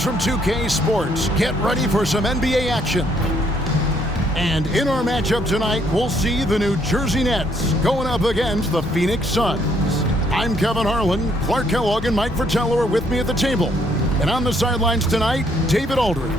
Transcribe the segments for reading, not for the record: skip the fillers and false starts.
Greetings from 2K Sports. Get ready for some NBA action. And in our matchup tonight, we'll see the New Jersey Nets going up against the Phoenix Suns. I'm Kevin Harlan. Clark Kellogg and Mike Fratello are with me at the table. And on the sidelines tonight, David Aldridge.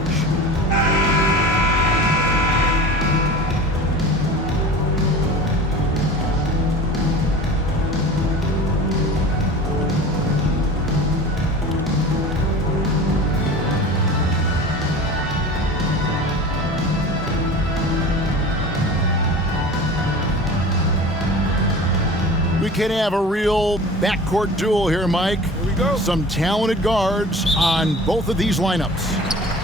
We can have a real backcourt duel here, Mike. Here we go. Some talented guards on both of these lineups.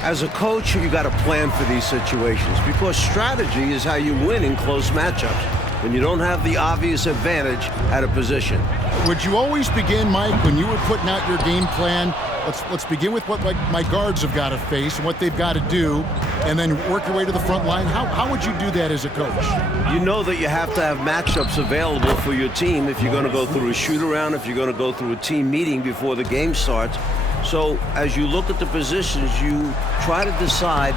As a coach, you got to plan for these situations because strategy is how you win in close matchups when you don't have the obvious advantage at a position. Would you always begin, Mike, when you were putting out your game plan? Let's begin with what my guards have got to face and what they've got to do, and then work your way to the front line. How would you do that as a coach? You know that you have to have matchups available for your team if you're going to go through a shoot-around, if you're going to go through a team meeting before the game starts. So as you look at the positions, you try to decide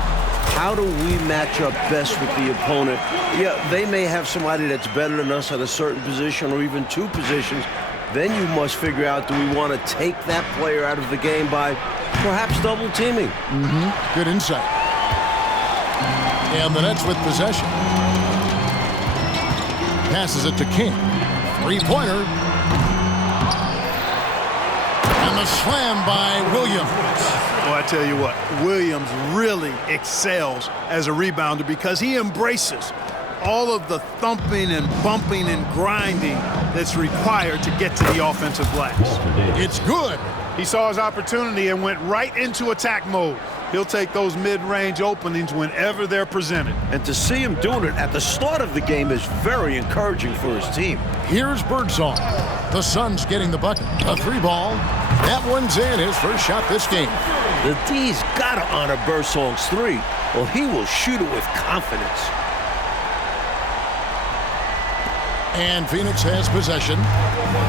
how do we match up best with the opponent. Yeah, they may have somebody that's better than us at a certain position or even two positions. Then you must figure out, do we want to take that player out of the game by perhaps double teaming? Good insight. And the Nets with possession. Passes it to King. Three-pointer. And the slam by Williams. Well, I tell you what, Williams really excels as a rebounder because he embraces all of the thumping and bumping and grinding that's required to get to the offensive glass. It's good. He saw his opportunity and went right into attack mode. He'll take those mid-range openings whenever they're presented. And to see him doing it at the start of the game is very encouraging for his team. Here's Birdsong. The Suns getting the bucket. A three ball. That one's in, his first shot this game. The D's got to honor Birdsong's three, or he will shoot it with confidence. And Phoenix has possession.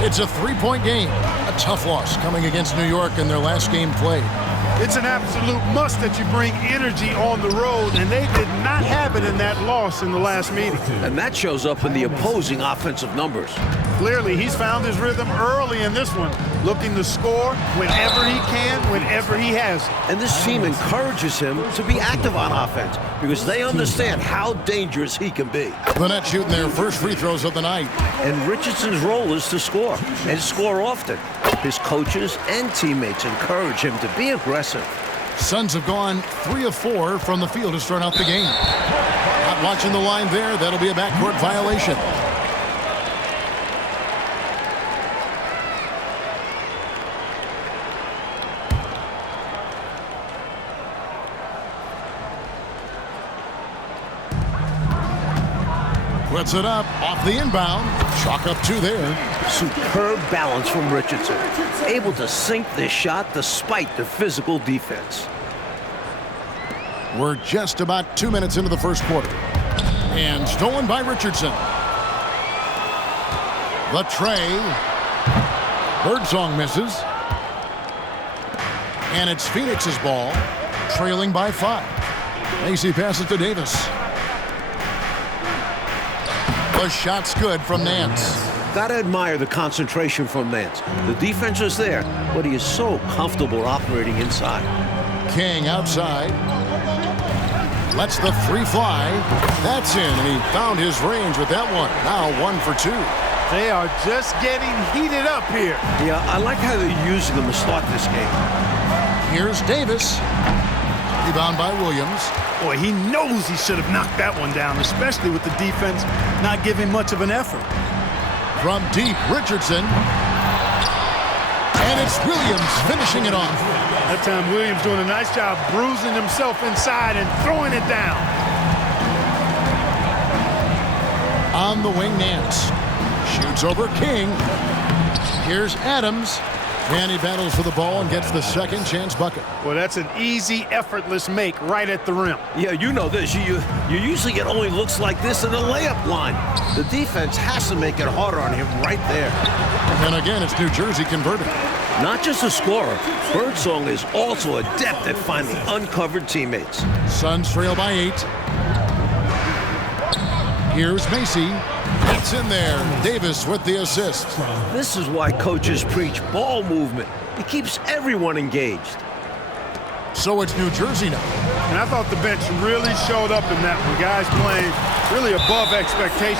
It's a three-point game. A tough loss coming against New York in their last game played. It's an absolute must that you bring energy on the road, and they did not have it in that loss in the last meeting. And that shows up in the opposing offensive numbers. Clearly, he's found his rhythm early in this one, looking to score whenever he can, whenever he has it. And this team encourages him to be active on offense because they understand how dangerous he can be. The Nets shooting their first free throws of the night. And Richardson's role is to score, and score often. His coaches and teammates encourage him to be aggressive. Suns have gone 3 of 4 from the field to start out the game. Not watching the line there. That'll be a backcourt violation. Puts it up off the inbound. Chalk up two there. Superb balance from Richardson. Able to sink this shot despite the physical defense. We're just about 2 minutes into the first quarter. And stolen by Richardson. The tray. Birdsong misses. And it's Phoenix's ball. Trailing by 5. Macy passes to Davis. The shot's good from Nance. Gotta admire the concentration from Nance. The defense is there, but he is so comfortable operating inside. King outside. Lets the three fly. That's in, and he found his range with that one. Now 1 for 2. They are just getting heated up here. Yeah, I like how they're using him to start this game. Here's Davis. Rebound by Williams. Boy, he knows he should have knocked that one down, especially with the defense not giving much of an effort. From deep, Richardson. And it's Williams finishing it off. That time, Williams doing a nice job bruising himself inside and throwing it down. On the wing, Nance. Shoots over King. Here's Adams. And he battles for the ball and gets the second chance bucket. Well, that's an easy, effortless make right at the rim. Yeah, you know this. You usually get only looks like this in the layup line. The defense has to make it harder on him right there. And again, it's New Jersey converting. Not just a scorer, Birdsong is also adept at finding uncovered teammates. Suns trail by 8. Here's Macy. It's in there. Davis with the assist. This is why coaches preach ball movement. It keeps everyone engaged. So it's New Jersey now. And I thought the bench really showed up in that one. Guys playing really above expectations.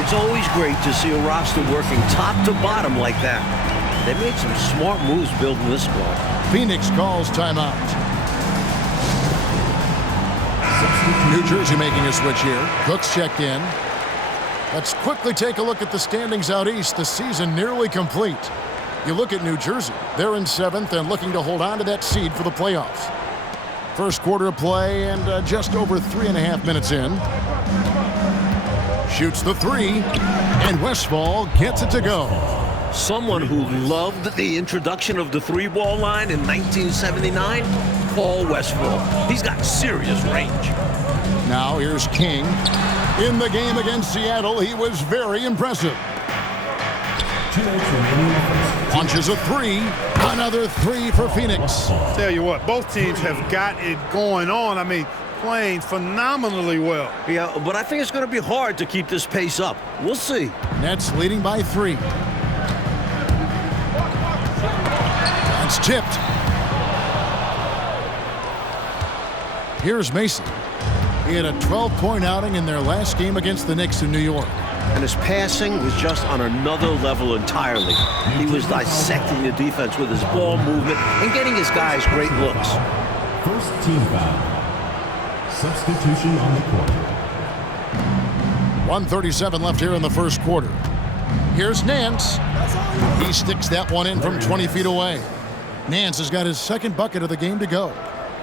It's always great to see a roster working top to bottom like that. They made some smart moves building this squad. Phoenix calls timeout. New Jersey making a switch here. Cook's checked in. Let's quickly take a look at the standings out east. The season nearly complete. You look at New Jersey. They're in 7th and looking to hold on to that seed for the playoffs. First quarter of play and just over 3.5 minutes in. Shoots the 3, and Westfall gets it to go. Someone who loved the introduction of the 3-ball line in 1979, Paul Westfall. He's got serious range. Now here's King. In the game against Seattle, he was very impressive. Punches a 3. Another 3 for Phoenix. Tell you what, both teams have got it going on. I mean, playing phenomenally well. Yeah, but I think it's going to be hard to keep this pace up. We'll see. Nets leading by 3. It's tipped. Here's Mason. He had a 12-point outing in their last game against the Knicks in New York. And his passing was just on another level entirely. He was dissecting the defense with his ball movement and getting his guys great looks. First team foul. Substitution on the court. 1:37 left here in the first quarter. Here's Nance. He sticks that one in from 20 feet away. Nance has got his second bucket of the game to go.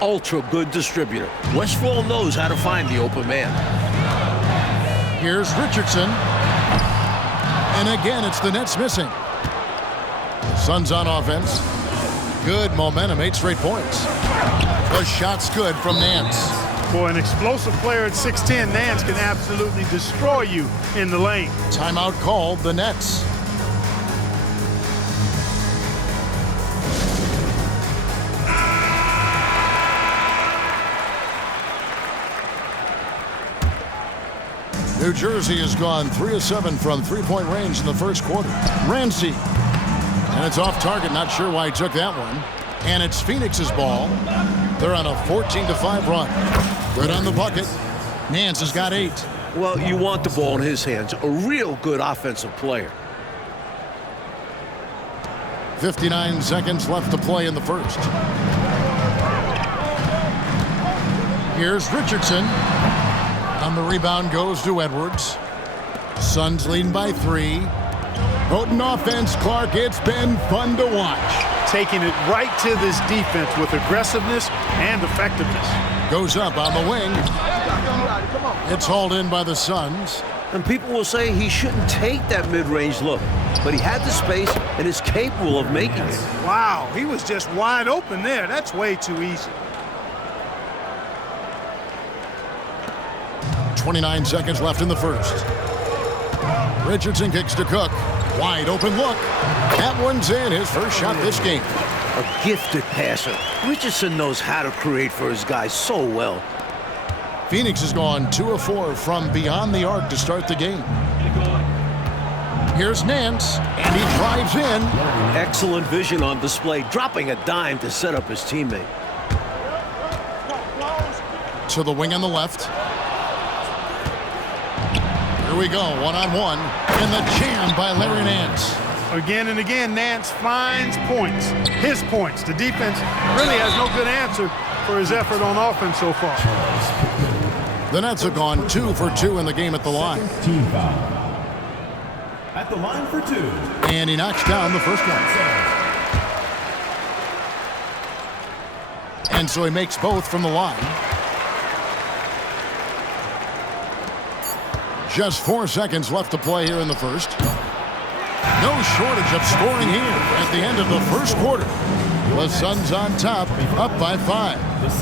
Ultra good distributor. Westfall knows how to find the open man. Here's Richardson. And again, it's the Nets missing. Suns on offense. Good momentum, 8 straight points. The shot's good from Nance. Boy, an explosive player at 6'10", Nance can absolutely destroy you in the lane. Timeout called, the Nets. New Jersey has gone 3 of 7 from three-point range in the first quarter. Ramsey. And it's off target. Not sure why he took that one. And it's Phoenix's ball. They're on a 14-5 run. Good on the bucket. Nance has got 8. Well, you want the ball in his hands. A real good offensive player. 59 seconds left to play in the first. Here's Richardson. On the rebound goes to Edwards. Suns leading by 3. Potent offense, Clark. It's been fun to watch. Taking it right to this defense with aggressiveness and effectiveness. Goes up on the wing. It's hauled in by the Suns. And people will say he shouldn't take that mid-range look. But he had the space and is capable of making it. Wow, he was just wide open there. That's way too easy. 29 seconds left in the first. Richardson kicks to Cook. Wide open look. That one's in. His first shot this game. A gifted passer. Richardson knows how to create for his guys so well. Phoenix has gone 2 of 4 from beyond the arc to start the game. Here's Nance, and he drives in. Excellent vision on display, dropping a dime to set up his teammate. To the wing on the left. Here we go, one-on-one, and the jam by Larry Nance. Again and again, Nance finds points. His points. The defense really has no good answer for his effort on offense so far. The Nets have gone 2 for 2 in the game at the line. Team foul. At the line for 2. And he knocks down the first one. And so he makes both from the line. Just 4 seconds left to play here in the first. No shortage of scoring here at the end of the first quarter. The Suns on top, up by 5.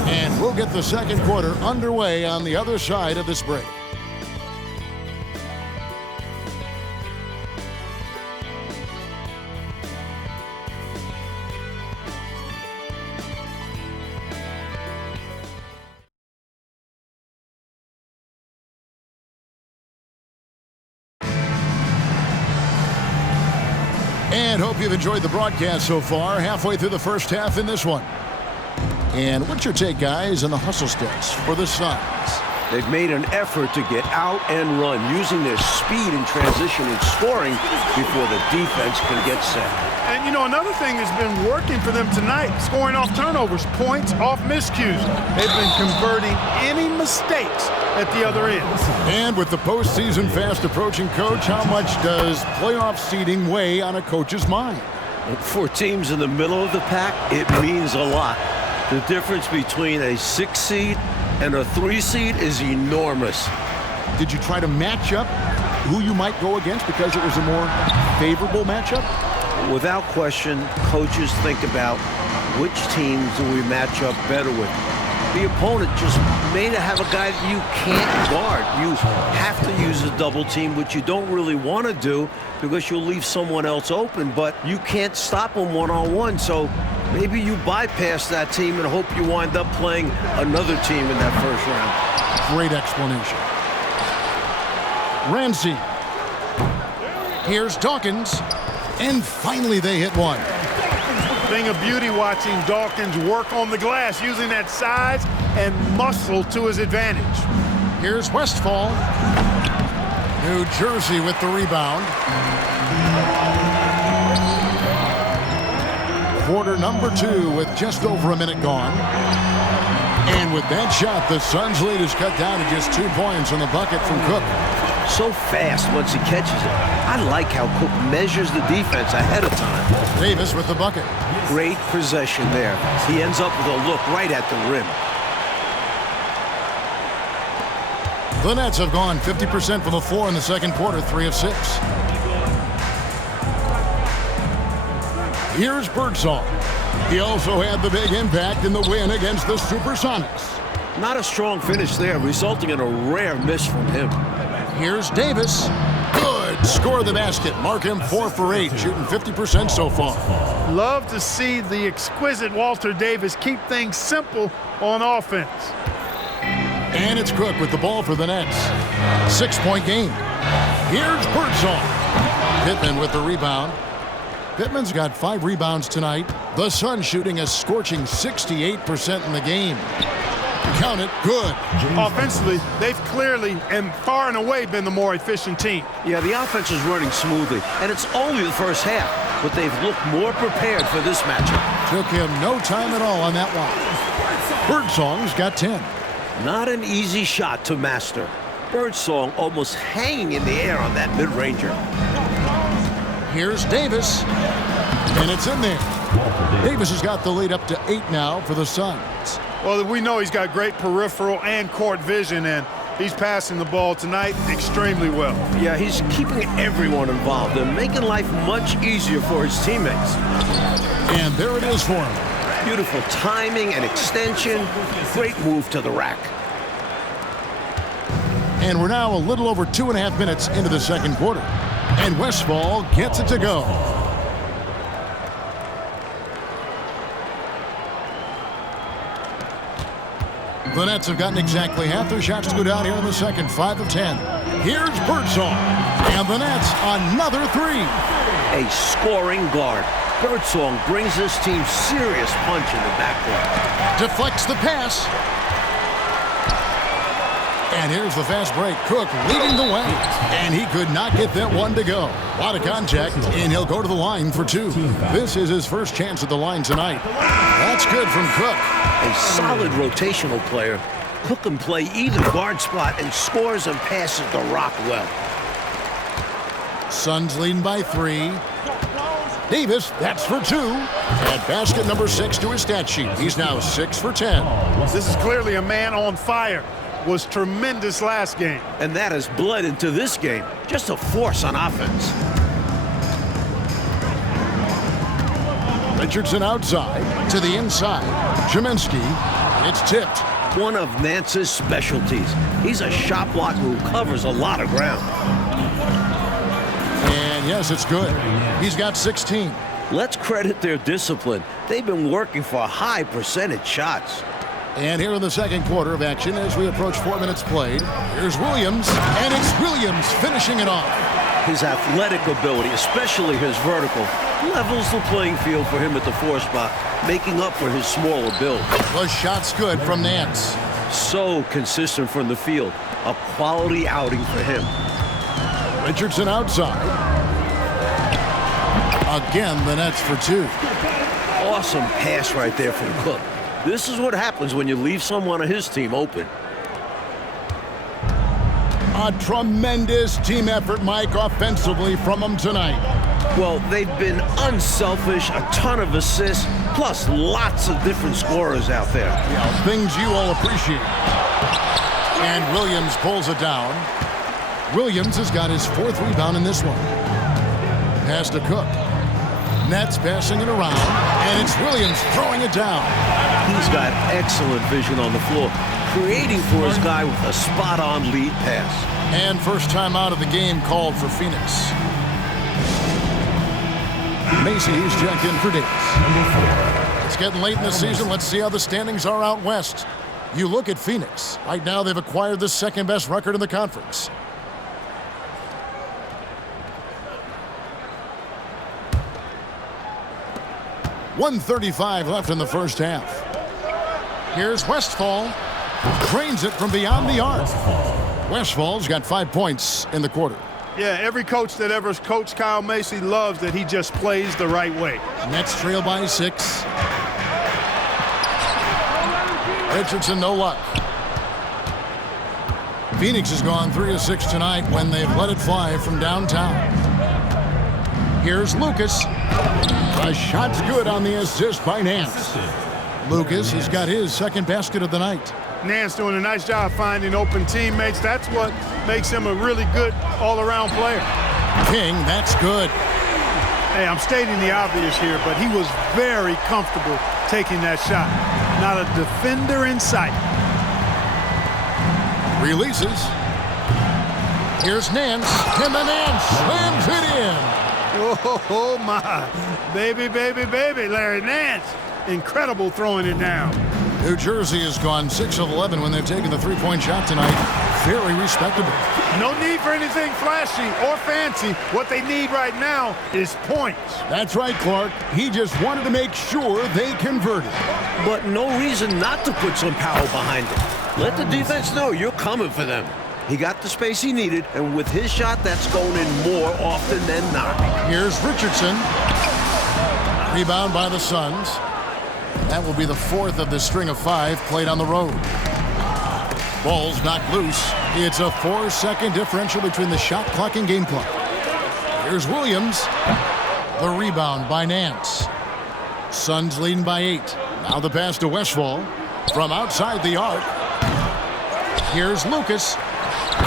And we'll get the second quarter underway on the other side of this break. And hope you've enjoyed the broadcast so far. Halfway through the first half in this one. And what's your take, guys, on the hustle steps for the Suns? They've made an effort to get out and run, using their speed in transition and scoring before the defense can get set. And, you know, another thing that's been working for them tonight, scoring off turnovers, points off miscues. They've been converting any mistakes at the other end. And with the postseason fast approaching, Coach, how much does playoff seeding weigh on a coach's mind? For teams in the middle of the pack, it means a lot. The difference between a 6 seed and a 3 seed is enormous. Did you try to match up who you might go against because it was a more favorable matchup? Without question, coaches think about which teams do we match up better with. The opponent just may have a guy that you can't guard. You have to use a double team, which you don't really want to do because you'll leave someone else open, but you can't stop them one-on-one. So maybe you bypass that team and hope you wind up playing another team in that first round. Great explanation. Ramsey. Here's Dawkins. And finally they hit one. Thing of beauty watching Dawkins work on the glass, using that size and muscle to his advantage. Here's Westfall. New Jersey with the rebound. Quarter number 2 with just over a minute gone. And with that shot, the Suns' lead is cut down to just 2 points on the bucket from Cook. So fast once he catches it. I like how Cook measures the defense ahead of time. Davis with the bucket. Great possession there. He ends up with a look right at the rim. The Nets have gone 50% from the floor in the second quarter, 3 of 6. Here's Birdsong. He also had the big impact in the win against the Supersonics. Not a strong finish there, resulting in a rare miss from him. Here's Davis. Good. Score the basket. Mark him 4 for 8, shooting 50% so far. Love to see the exquisite Walter Davis keep things simple on offense. And it's Cook with the ball for the Nets. 6-point game. Here's Birdsong. Pittman with the rebound. Pittman's got 5 rebounds tonight. The Suns shooting a scorching 68% in the game. Count it. Good. Offensively, they've clearly and far and away been the more efficient team. Yeah, the offense is running smoothly, and it's only the first half, but they've looked more prepared for this matchup. Took him no time at all on that one. Birdsong's got 10. Not an easy shot to master. Birdsong almost hanging in the air on that mid-ranger. Here's Davis, and it's in there. Davis has got the lead up to 8 now for the Suns. Well, we know he's got great peripheral and court vision, and he's passing the ball tonight extremely well. Yeah, he's keeping everyone involved and making life much easier for his teammates. And there it is for him. Beautiful timing and extension. Great move to the rack. And we're now a little over 2.5 minutes into the second quarter. And Westfall gets it to go. The Nets have gotten exactly half their shots to go down here in the second, 5 of 10. Here's Birdsong, and the Nets another 3. A scoring guard. Birdsong brings this team serious punch in the backcourt. Deflects the pass. And here's the fast break. Cook leading the way. And he could not get that one to go. A lot of contact, and he'll go to the line for 2. This is his first chance at the line tonight. That's good from Cook. A solid rotational player. Cook can play either guard spot and scores and passes the rock well. Suns leading by 3. Davis, that's for 2. Add basket number 6 to his stat sheet. He's now 6 for 10. This is clearly a man on fire. Was tremendous last game. And that has bled into this game. Just a force on offense. Richardson outside to the inside. Chiminski, it's tipped. One of Nance's specialties. He's a shot blocker who covers a lot of ground. And yes, it's good. He's got 16. Let's credit their discipline. They've been working for high percentage shots. And here in the second quarter of action, as we approach 4 minutes played, here's Williams, and it's Williams finishing it off. His athletic ability, especially his vertical, levels the playing field for him at the 4 spot, making up for his smaller build. The shot's good from Nance. So consistent from the field. A quality outing for him. Richardson outside. Again, the Nets for 2. Awesome pass right there from Cook. This is what happens when you leave someone on his team open. A tremendous team effort, Mike, offensively from them tonight. Well, they've been unselfish, a ton of assists, plus lots of different scorers out there. Yeah, things you all appreciate. And Williams pulls it down. Williams has got his 4th rebound in this one. Pass to Cook. Nets passing it around, and it's Williams throwing it down. He's got excellent vision on the floor, creating for his guy with a spot-on lead pass. And first time out of the game called for Phoenix. Macy's checked in for Davis. It's getting late in the season. Let's see how the standings are out west. You look at Phoenix. Right now, they've acquired the 2nd-best record in the conference. .135 left in the first half. Here's Westphal. Drains it from beyond the arc. Westfall's got 5 points in the quarter. Yeah, every coach that ever coached Kyle Macy loves that he just plays the right way. Nets trail by 6. Richardson, no luck. Phoenix has gone 3 of 6 tonight when they've let it fly from downtown. Here's Lucas. The shot's good on the assist by Nance. Lucas has got his 2nd basket of the night. Nance doing a nice job finding open teammates. That's what makes him a really good all-around player. King, that's good. Hey, I'm stating the obvious here, but he was very comfortable taking that shot. Not a defender in sight. Releases. Here's Nance, and the Nance slams it in. Oh, my. Baby, baby, baby, Larry Nance. Incredible throwing it down. New Jersey has gone 6 of 11 when they've taken the 3-point shot tonight. Very respectable. No need for anything flashy or fancy. What they need right now is points. That's right, Clark. He just wanted to make sure they converted. But no reason not to put some power behind it. Let the defense know you're coming for them. He got the space he needed, and with his shot, that's going in more often than not. Here's Richardson. Rebound by the Suns. That will be the 4th of the string of 5 played on the road. Ball's knocked loose. It's a 4-second differential between the shot clock and game clock. Here's Williams. The rebound by Nance. Suns leading by 8. Now the pass to Westphal from outside the arc. Here's Lucas.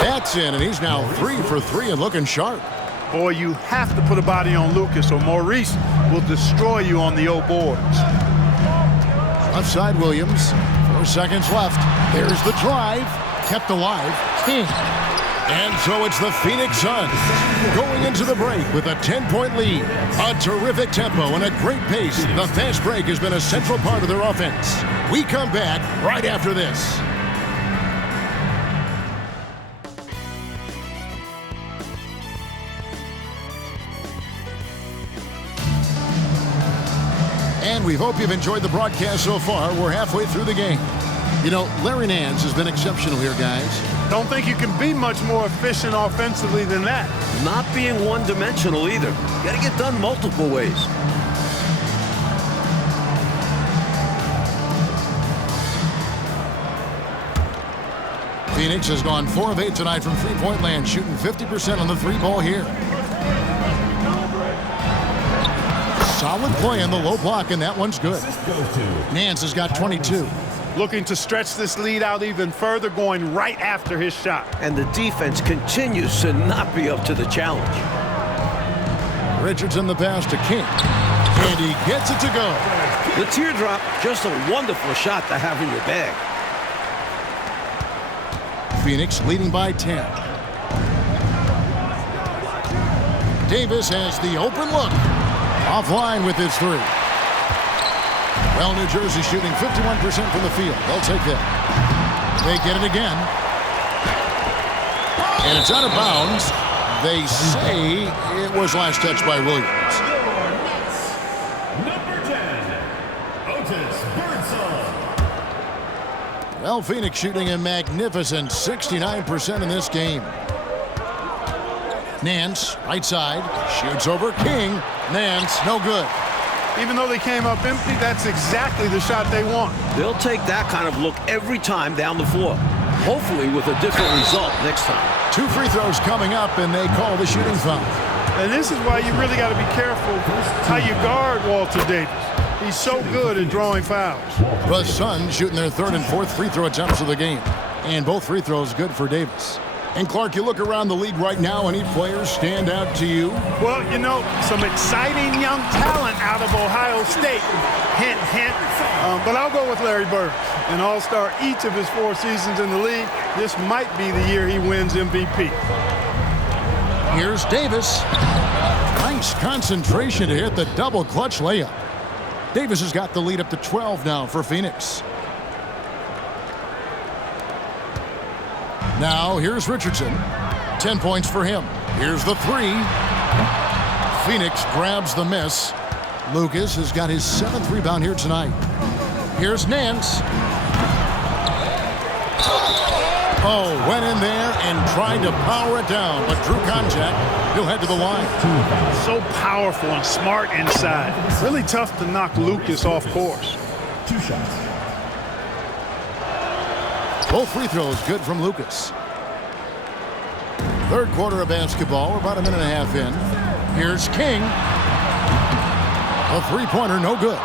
That's in, and he's now 3 for 3 and looking sharp. Boy, you have to put a body on Lucas or Maurice will destroy you on the old boards. Left side Williams. 4 seconds left. There's the drive. Kept alive. King. And so it's the Phoenix Suns going into the break with a 10-point lead. A terrific tempo and a great pace. The fast break has been a central part of their offense. We come back right after this. And we hope you've enjoyed the broadcast so far. We're halfway through the game. You know, Larry Nance has been exceptional here, guys. Don't think you can be much more efficient offensively than that. Not being one-dimensional either. Got to get done multiple ways. Phoenix has gone 4 of 8 tonight from three-point land, shooting 50% on the 3-ball here. Solid play in the low block, and that one's good. Nance has got 22. Looking to stretch this lead out even further, going right after his shot. And the defense continues to not be up to the challenge. Richardson the pass to King. And he gets it to go. The teardrop, just a wonderful shot to have in your bag. Phoenix leading by 10. Davis has the open look. Offline with his 3. Well, New Jersey shooting 51% from the field. They'll take that. They get it again. And it's out of bounds. They say it was last touched by Williams. Number 10, Otis Birdsong. Well, Phoenix shooting a magnificent 69% in this game. Nance, right side, shoots over King. Nance, no good. Even though they came up empty, that's exactly the shot they want. They'll take that kind of look every time down the floor. Hopefully with a different result next time. 2 free throws coming up, and they call the shooting foul. And this is why you really got to be careful how you guard Walter Davis. He's so good at drawing fouls. The Suns shooting their 3rd and 4th free throw attempts of the game. And both free throws good for Davis. And Clark, you look around the league right now, any players stand out to you? Well, you know, some exciting young talent out of Ohio State. Hint, hint. But I'll go with Larry Bird. An all-star each of his 4 seasons in the league. This might be the year he wins MVP. Here's Davis. Nice concentration to hit the double clutch layup. Davis has got the lead up to 12 now for Phoenix. Now here's Richardson. 10 points for him. Here's the 3. Phoenix grabs the miss. Lucas has got his 7th rebound here tonight. Here's Nance. Oh, went in there and tried to power it down, but drew contact. He'll head to the line. So powerful and smart inside. Really tough to knock Lucas off course. 2 shots. Both free throws good from Lucas. 3rd quarter of basketball. We're about a minute and a half in. Here's King. A 3-pointer, no good.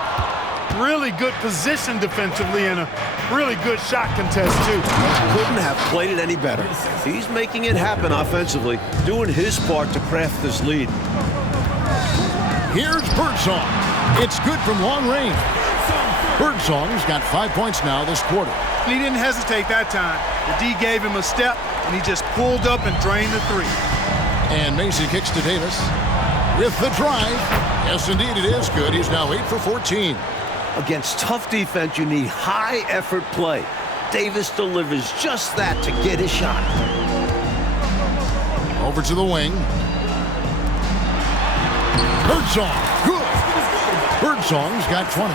Really good position defensively and a really good shot contest, too. Couldn't have played it any better. He's making it happen offensively, doing his part to craft this lead. Here's Birdsong. It's good from long range. Birdsong's got 5 points now this quarter. He didn't hesitate that time. The D gave him a step, and he just pulled up and drained the 3. And Macy kicks to Davis with the drive. Yes, indeed, it is good. He's now 8 for 14. Against tough defense, you need high-effort play. Davis delivers just that to get his shot. Over to the wing. Birdsong, good. Birdsong's got 20.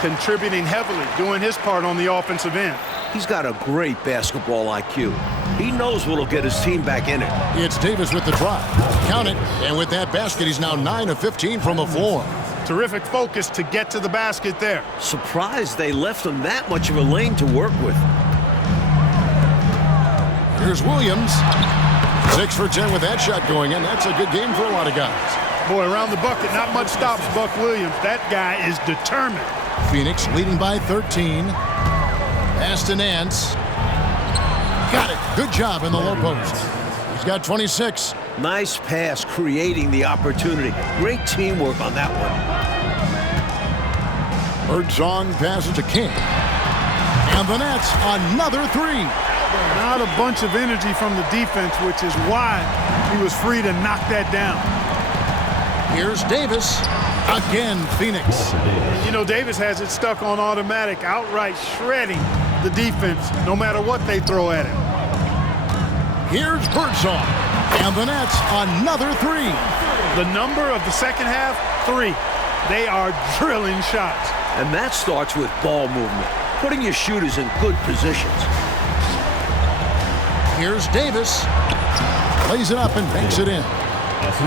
Contributing heavily, doing his part on the offensive end. He's got a great basketball IQ. He knows what'll get his team back in it. It's Davis with the drive. Count it. And with that basket, he's now 9 of 15 from the floor. Terrific focus to get to the basket there. Surprised they left him that much of a lane to work with. Here's Williams. 6 for 10 with that shot going in. That's a good game for a lot of guys. Boy, around the bucket, not much stops Buck Williams. That guy is determined. Phoenix leading by 13. Pass to Nance. Got it. Good job in the low post. He's got 26. Nice pass, creating the opportunity. Great teamwork on that one. Birdsong passes to King. And the Nets, another 3. Not a bunch of energy from the defense, which is why he was free to knock that down. Here's Davis. Again, Phoenix. You know, Davis has it stuck on automatic, outright shredding the defense, no matter what they throw at him. Here's Birdsong. And the Nets, another 3. The number of the second half, 3. They are drilling shots. And that starts with ball movement, putting your shooters in good positions. Here's Davis. Lays it up and banks it in.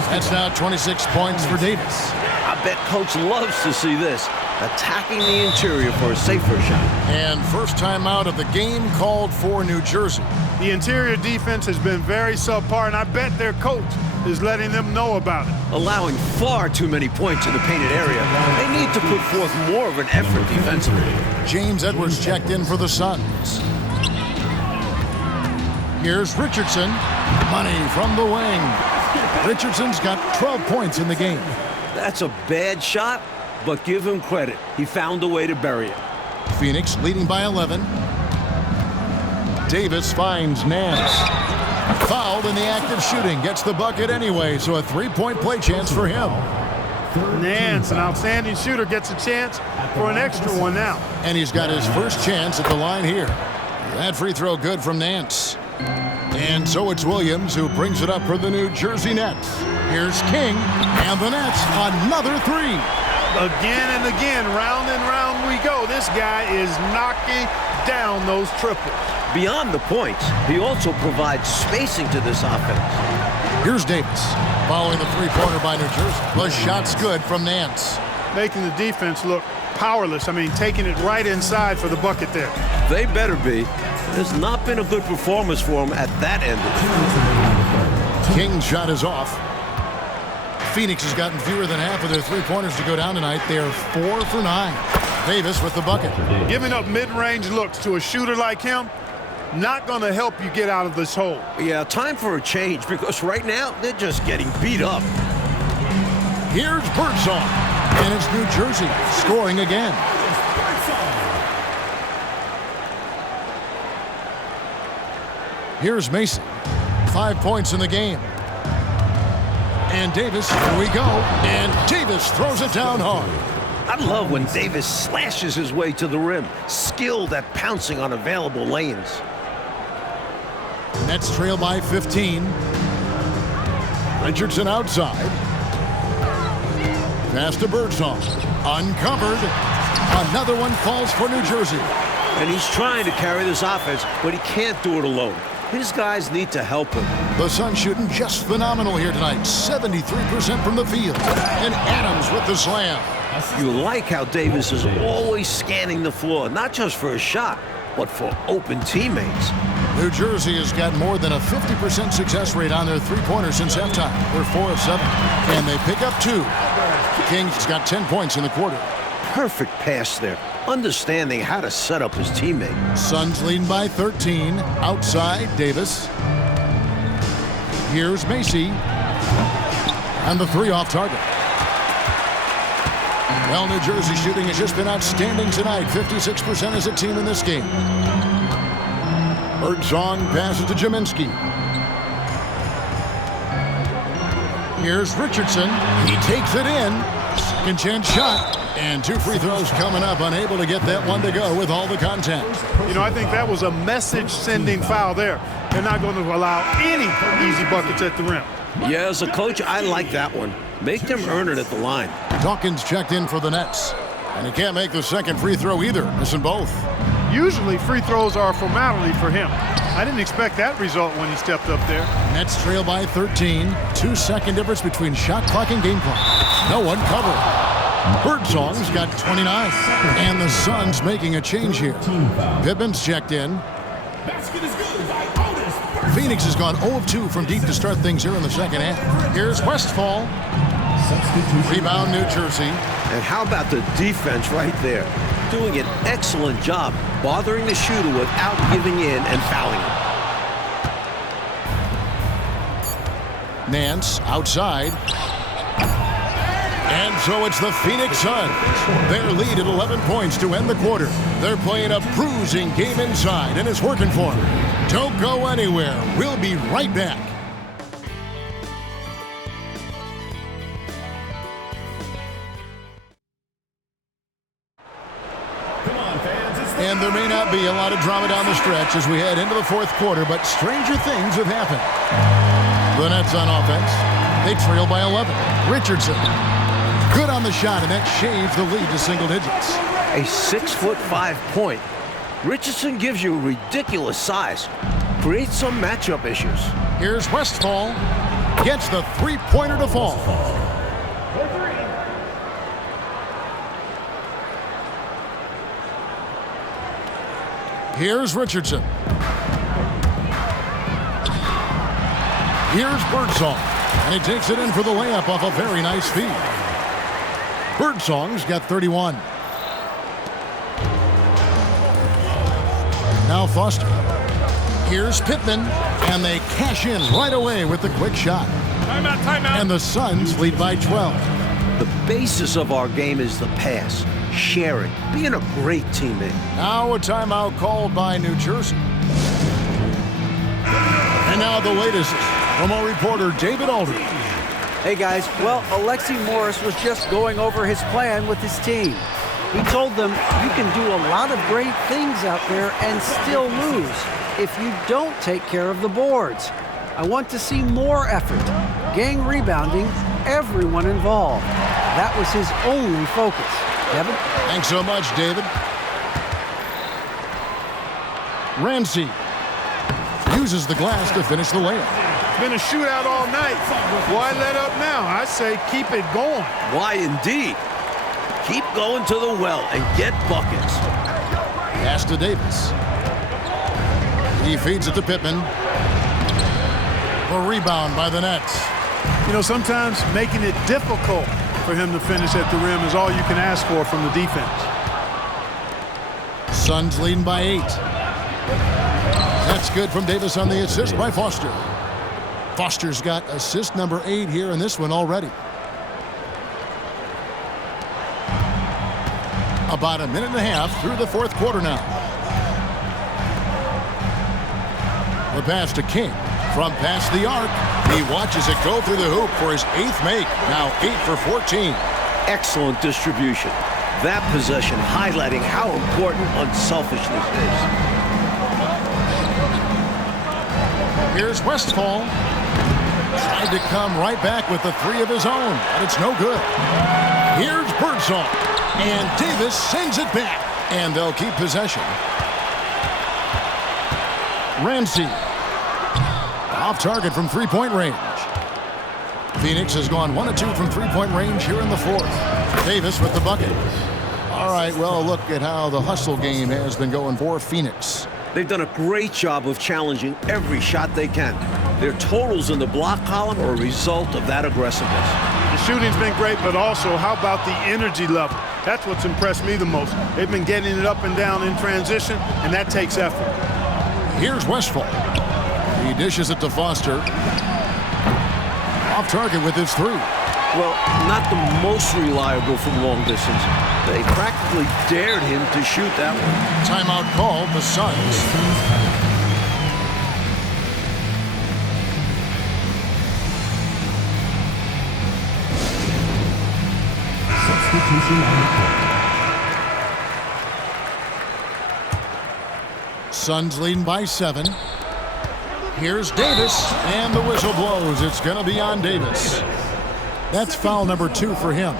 That's now 26 points for Davis. I bet Coach loves to see this, attacking the interior for a safer shot. And first time out of the game called for New Jersey. The interior defense has been very subpar, and I bet their coach is letting them know about it. Allowing far too many points in the painted area. They need to put forth more of an effort defensively. James Edwards checked in for the Suns. Here's Richardson. Money from the wing. Richardson's got 12 points in the game. That's a bad shot, but give him credit. He found a way to bury it. Phoenix leading by 11. Davis finds Nance. Fouled in the act of shooting. Gets the bucket anyway, so a 3-point play chance for him. Nance, an outstanding shooter, gets a chance for an extra one now. And he's got his first chance at the line here. That free throw good from Nance. And so it's Williams who brings it up for the New Jersey Nets. Here's King, and the Nets another three. Again and again, round and round we go. This guy is knocking down those triples. Beyond the points, he also provides spacing to this offense. Here's Davis, following the three-pointer by New Jersey. The shot's good from Nance. Making the defense look powerless. I mean, taking it right inside for the bucket there. They better be. There's not been a good performance for him at that end of it. King's shot is off. Phoenix has gotten fewer than half of their three-pointers to go down tonight. They are 4 for 9. Davis with the bucket. Giving up mid-range looks to a shooter like him, not going to help you get out of this hole. Yeah, time for a change because right now they're just getting beat up. Here's Birdsong, and it's New Jersey scoring again. Here's Mason, 5 points in the game. And Davis, here we go, and Davis throws it down hard. I love when Davis slashes his way to the rim, skilled at pouncing on available lanes. Nets trail by 15. Richardson outside. Pass to Birdsong. Uncovered. Another one falls for New Jersey. And he's trying to carry this offense, but he can't do it alone. His guys need to help him. The Suns shooting just phenomenal here tonight. 73% from the field. And Adams with the slam. You like how Davis is always scanning the floor, not just for a shot, but for open teammates. New Jersey has got more than a 50% success rate on their three-pointers since halftime. They're 4 of 7. And they pick up 2. King's got 10 points in the quarter. Perfect pass there, understanding how to set up his teammate. Suns leading by 13. Outside, Davis. Here's Macy. And the three off target. Well, New Jersey shooting has just been outstanding tonight. 56% as a team in this game. Birdsong passes to Jaminski. Here's Richardson. He takes it in. Second chance shot. And 2 free throws coming up. Unable to get that one to go with all the contact. You know, I think that was a message-sending foul there. They're not going to allow any easy buckets at the rim. Yeah, as a coach, I like that one. Make them earn it at the line. Dawkins checked in for the Nets. And he can't make the second free throw either. Missing both. Usually free throws are a formality for him. I didn't expect that result when he stepped up there. Nets trail by 13. 2-second difference between shot clock and game clock. No one covered. Birdsong's got 29. And the Suns making a change here. Pippin's checked in. Phoenix has gone 0 of 2 from deep to start things here in the second half. Here's Westphal. Rebound, New Jersey. And how about the defense right there? Doing an excellent job bothering the shooter without giving in and fouling him. Nance outside. And so it's the Phoenix Suns. Their lead at 11 points to end the quarter. They're playing a bruising game inside, and it's working for them. Don't go anywhere. We'll be right back. And there may not be a lot of drama down the stretch as we head into the fourth quarter, but stranger things have happened. The Nets on offense. They trail by 11. Richardson. Good on the shot, and that shaves the lead to single digits. A 6'5" point. Richardson gives you ridiculous size. Creates some matchup issues. Here's Westphal. Gets the three-pointer to fall. Here's Richardson. Here's Birdsong. And he takes it in for the layup off a very nice feed. Birdsong's got 31. Now Foster. Here's Pittman. And they cash in right away with the quick shot. Timeout, timeout. And the Suns lead by 12. The basis of our game is the pass, sharing, being a great teammate. Now a timeout called by New Jersey. And now the latest from our reporter, David Aldridge. Hey guys, well, Alexi Morris was just going over his plan with his team. He told them, you can do a lot of great things out there and still lose if you don't take care of the boards. I want to see more effort, gang rebounding, everyone involved. That was his only focus. Kevin? Thanks so much, David. Ramsey uses the glass to finish the layup. It's been a shootout all night. Why let up now? I say keep it going. Why indeed? Keep going to the well and get buckets. Pass to Davis. He feeds it to Pittman. The rebound by the Nets. You know, sometimes making it difficult for him to finish at the rim is all you can ask for from the defense. Suns leading by 8. That's good from Davis on the assist by Foster. Foster's got assist number 8 here in this one already. About a minute and a half through the fourth quarter now. The pass to King. From past the arc, he watches it go through the hoop for his 8th make. Now 8 for 14. Excellent distribution. That possession highlighting how important unselfishness is. Here's Westphal. Tried to come right back with the 3 of his own, but it's no good. Here's Birdsong. And Davis sends it back. And they'll keep possession. Ramsey. Off target from three-point range. Phoenix has gone 1 of 2 from three-point range here in the fourth. Davis with the bucket. All right, well, look at how the hustle game has been going for Phoenix. They've done a great job of challenging every shot they can. Their totals in the block column are a result of that aggressiveness. The shooting's been great, but also how about the energy level? That's what's impressed me the most. They've been getting it up and down in transition, and that takes effort. Here's Westphal. He dishes it to Foster. Off target with his 3. Well, not the most reliable from long distance. They practically dared him to shoot that one. Timeout called the Suns. Substitution on the court. Suns leading by 7. Here's Davis, and the whistle blows. It's going to be on Davis. That's foul number 2 for him.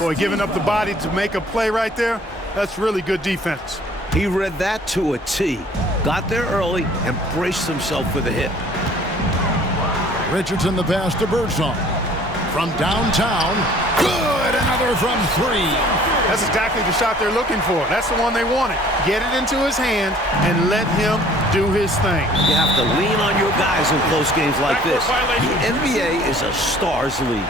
Boy, giving up the body to make a play right there, that's really good defense. He read that to a T. Got there early and braced himself for the hit. Richardson the pass to Birdsong. From downtown, good! Another from 3. That's exactly the shot they're looking for. That's the one they wanted. Get it into his hand and let him do his thing. You have to lean on your guys in close games like this. The NBA is a stars league.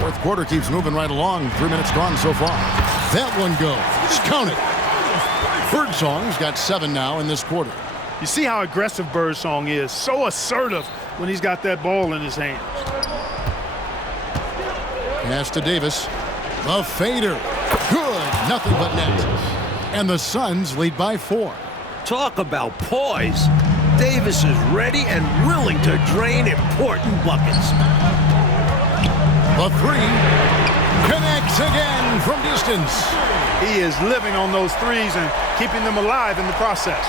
Fourth quarter keeps moving right along. 3 minutes gone so far. That one goes. Just count it. Birdsong's got 7 now in this quarter. You see how aggressive Birdsong is. So assertive when he's got that ball in his hands. Pass to Davis. The fader. Good. Nothing but net. And the Suns lead by 4. Talk about poise. Davis is ready and willing to drain important buckets. The 3 connects again from distance. He is living on those threes and keeping them alive in the process.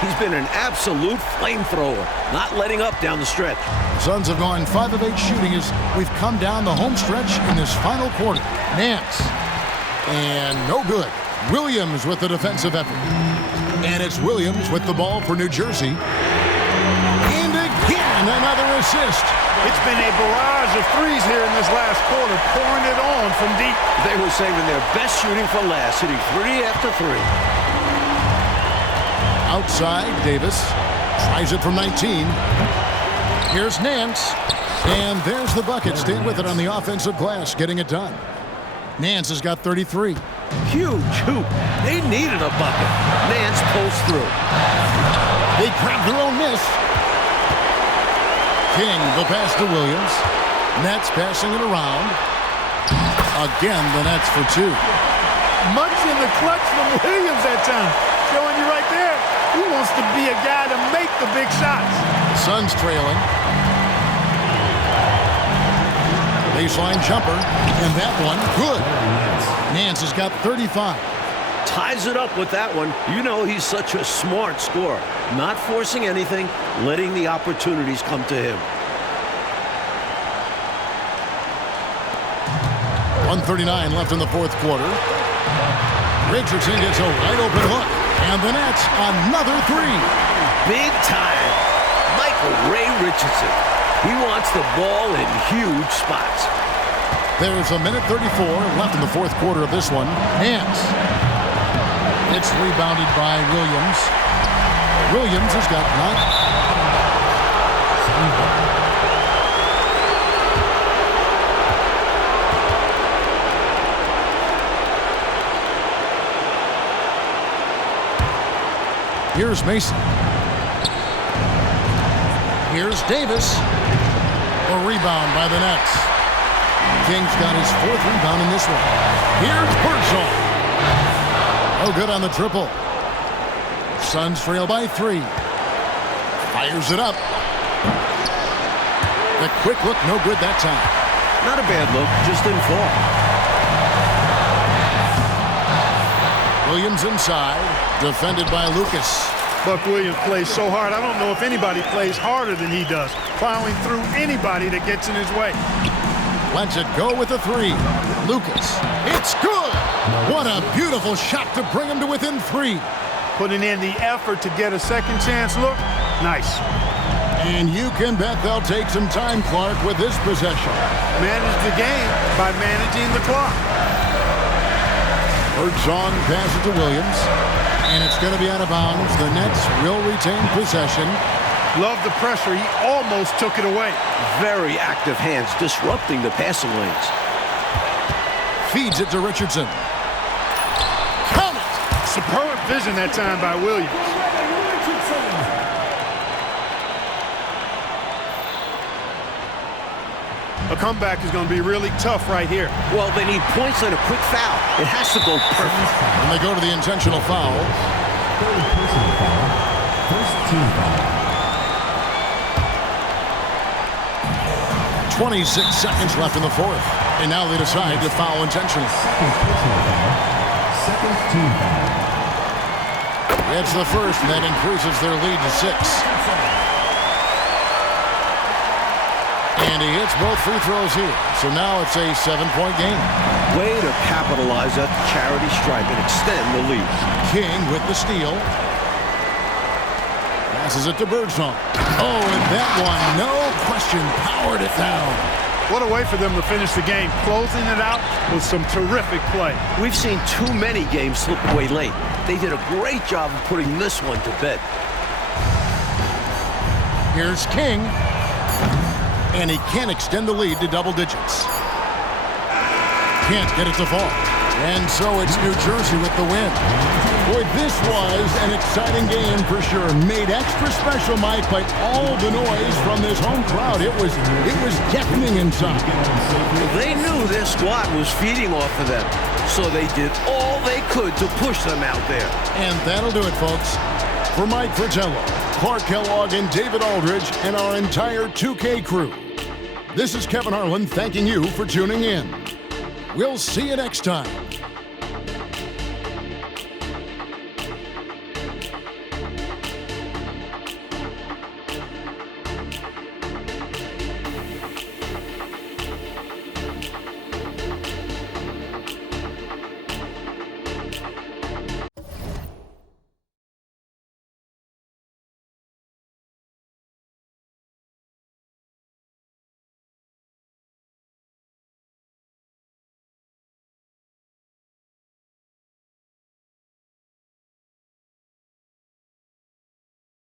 He's been an absolute flamethrower, not letting up down the stretch. Suns have gone 5 of 8 shooting as we've come down the home stretch in this final quarter. Nance. And no good. Williams with the defensive effort. And it's Williams with the ball for New Jersey. And again, another assist. It's been a barrage of threes here in this last quarter, pouring it on from deep. They were saving their best shooting for last, hitting 3 after 3. Outside, Davis tries it from 19. Here's Nance. And there's the bucket. Stay with it on the offensive glass, getting it done. Nance has got 33. Huge hoop. They needed a bucket. Nance pulls through. They grab their own miss. King, the pass to Williams. Nets passing it around. Again, the Nets for 2. Much in the clutch from Williams that time. Showing you right there, he wants to be a guy to make the big shots. Suns trailing. Baseline jumper, and that one, good. Nance has got 35. Ties it up with that one. You know he's such a smart scorer. Not forcing anything, letting the opportunities come to him. 1:39 left in the fourth quarter. Richardson gets a wide open look, and the Nets another three. Big time. Michael Ray Richardson. He wants the ball in huge spots. There's a minute 34 left in the fourth quarter of this one. Nance. It's rebounded by Williams. Williams has got 9. Here's Mason. Here's Davis. A rebound by the Nets. King's got his fourth rebound in this one. Here's Birdsong. Oh, good on the triple. Suns trail by 3. Fires it up. The quick look, no good that time. Not a bad look, just didn't fall. Williams inside, defended by Lucas. Buck Williams plays so hard. I don't know if anybody plays harder than he does, plowing through anybody that gets in his way. Lets it go with the 3. Lucas. It's good. What a beautiful shot to bring him to within 3. Putting in the effort to get a second chance look. Nice. And you can bet they'll take some time, Clark, with this possession. Manage the game by managing the clock. Birdsong passes to Williams. And it's going to be out of bounds. The Nets will retain possession. Love the pressure. He almost took it away. Very active hands, disrupting the passing lanes. Feeds it to Richardson. Count it! Superb vision that time by Williams. A comeback is going to be really tough right here. Well, they need points and a quick foul. It has to go perfect. And they go to the intentional foul. Third personal foul. First team foul. 26 seconds left in the fourth. And now they decide to foul intentionally. Second personal foul. Second team foul. It's the first, and that increases their lead to 6. And he hits both free throws here. So now it's a 7-point game. Way to capitalize that charity stripe and extend the lead. King with the steal. Passes it to Birdsong. Oh, and that one, no question, powered it down. What a way for them to finish the game. Closing it out with some terrific play. We've seen too many games slip away late. They did a great job of putting this one to bed. Here's King. And he can't extend the lead to double digits. Can't get it to fall. And so it's New Jersey with the win. Boy, this was an exciting game for sure. Made extra special, Mike, by all the noise from this home crowd. It was deafening inside. They knew their squad was feeding off of them, so they did all they could to push them out there. And that'll do it, folks. For Mike Fratello, Clark Kellogg, and David Aldridge, and our entire 2K crew, this is Kevin Harlan thanking you for tuning in. We'll see you next time